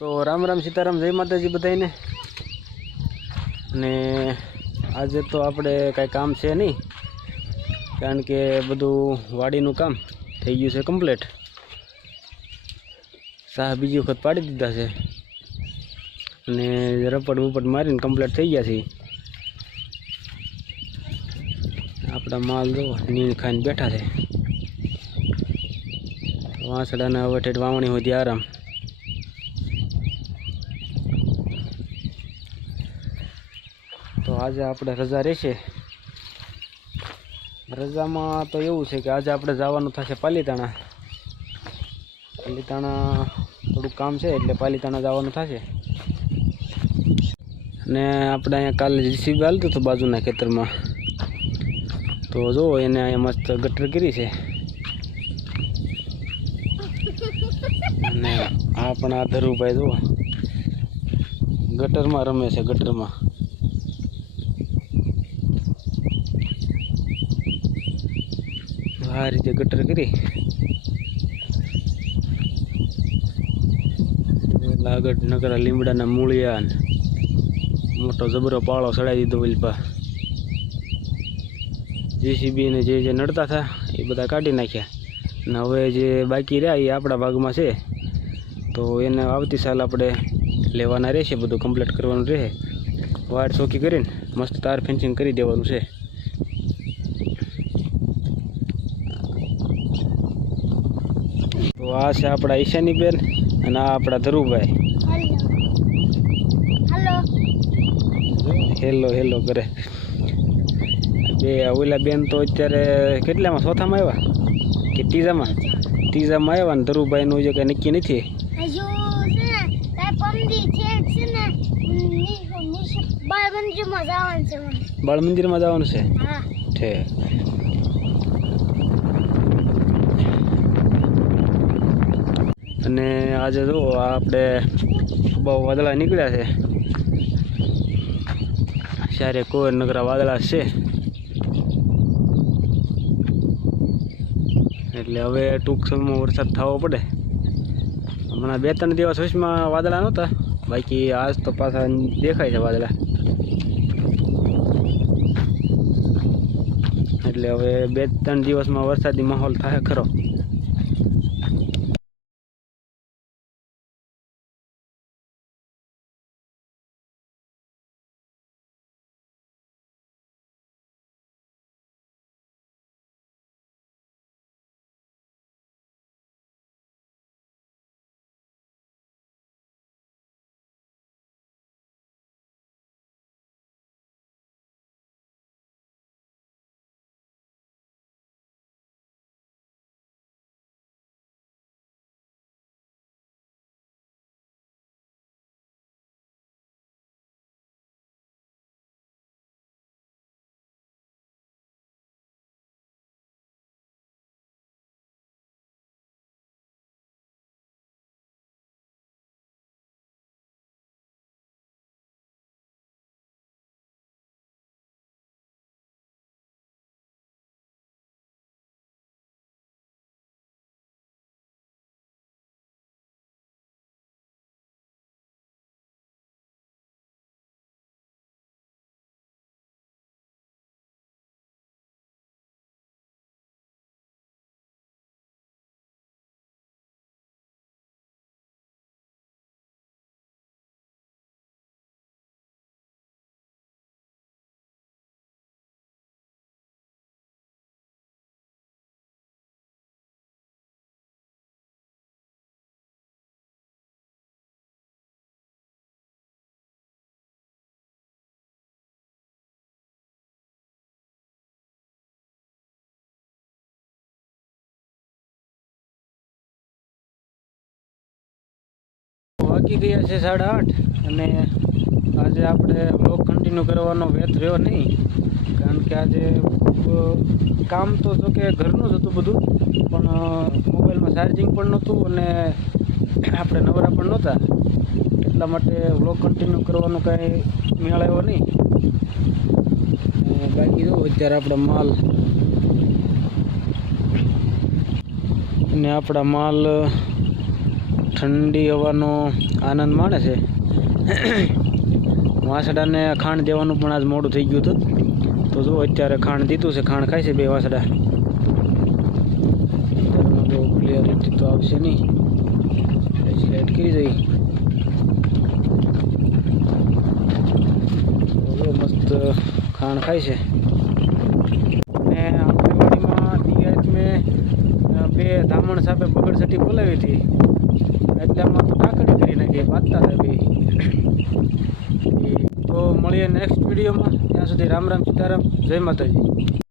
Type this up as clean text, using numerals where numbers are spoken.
તો રામ રામ સીતારામ, જય માતાજી બધાને। અને આજે તો આપણે કાંઈ કામ છે નહીં, કારણ કે બધું વાડીનું કામ થઈ ગયું છે કમ્પ્લીટ। સાહ બીજી વખત પાડી દીધા છે અને રપડ બપડ મારીને કમ્પ્લીટ થઈ ગયા છે। આપણા માલ જો નીણ ખાઈને બેઠા છે। વાંસડાના હવે ઠેઠ વાવણી હોતી આરામ। તો આજે આપણે રજા રહેશે। રજામાં તો એવું છે કે આજે આપણે જવાનું થશે પાલીતાણા। થોડુંક કામ છે એટલે પાલીતાણા જવાનું થશે। અને આપણે અહીંયા કાલે જીસીબી હાલતું હતું બાજુના ખેતરમાં, તો જો એને અહીંયા મસ્ત ગટર કરી છે। અને આ પણ આ ધરુભાઈ જો ગટરમાં રમે છે, ગટરમાં। આ રીતે ગટર કરી આગળ નકરા લીમડાના મૂળિયા ને મોટો જબરો પાળો ચડાવી દીધો ઓલપા। જેસીબી ને જે નડતા હતા એ બધા કાઢી નાખ્યા અને હવે જે બાકી રહ્યા એ આપણા ભાગમાં છે, તો એને આવતી સાલ આપણે લેવાના રહેશે। બધું કમ્પ્લીટ કરવાનું રહે, વાડ ચોકી કરીને મસ્ત તાર ફેન્સિંગ કરી દેવાનું છે। તો આ છે આપણા ઈશાની બેન અને આ આપણા ધરુભાઈ। હેલો હેલો કરે બે। ઓલા બેન તો અત્યારે કેટલામાં, ચોથામાં આવ્યા કે ત્રીજામાં આવ્યા ને ધરુભાઈનું જે કંઈ નક્કી નથી। બાળ મંદિરમાં જવાનું છે ઠીક। અને આજે જો આપણે બહુ વાદળા નીકળ્યા છે, સારે કોઈ નગરા વાદળા છે, એટલે હવે ટૂંક સમયમાં વરસાદ થવો પડે। હમણાં 2-3 દિવસ વચમાં વાદળા નહોતા, બાકી આજ તો પાછા દેખાય છે વાદળા। એટલે હવે 2-3 દિવસમાં વરસાદી માહોલ થાય ખરો। વાગી ગયા છે 8:30 અને આજે આપણે બ્લોગ કન્ટિન્યુ કરવાનો વેત રહ્યો નહીં, કારણ કે આજે કામ તો જો કે ઘરનું જ હતું બધું, પણ મોબાઈલમાં ચાર્જિંગ પણ નહોતું અને આપણે નવરા પણ નહોતા, એટલા માટે બ્લોગ કન્ટિન્યુ કરવાનું કાંઈ મેળ આવ્યો નહીં। બાકી જો અત્યારે આપણા માલ અને આપણા માલ ઠંડી હવાનો આનંદ માણે છે. વાસડાને ખાંડ દેવાનું પણ આજ મોડું થઈ ગયું હતું, તો જો અત્યારે ખાંડ દીધું છે. ખાંડ ખાય છે બે વાસડા. બહુ ક્લિયરિટી તો આવશે નહીં, લાઈટ કરી દઈ. મસ્ત ખાંડ ખાય છે. અને આપણી વાડીમાં દિયાત મેં બે ધામણ સાપે બગડસટી બોલાવી હતી, એટલે આમાં તો કાકડી કરી નાખી, પાતા હતા બે. તો મળીએ નેક્સ્ટ વિડીયોમાં. ત્યાં સુધી રામ રામ સીતારામ, જય માતાજી.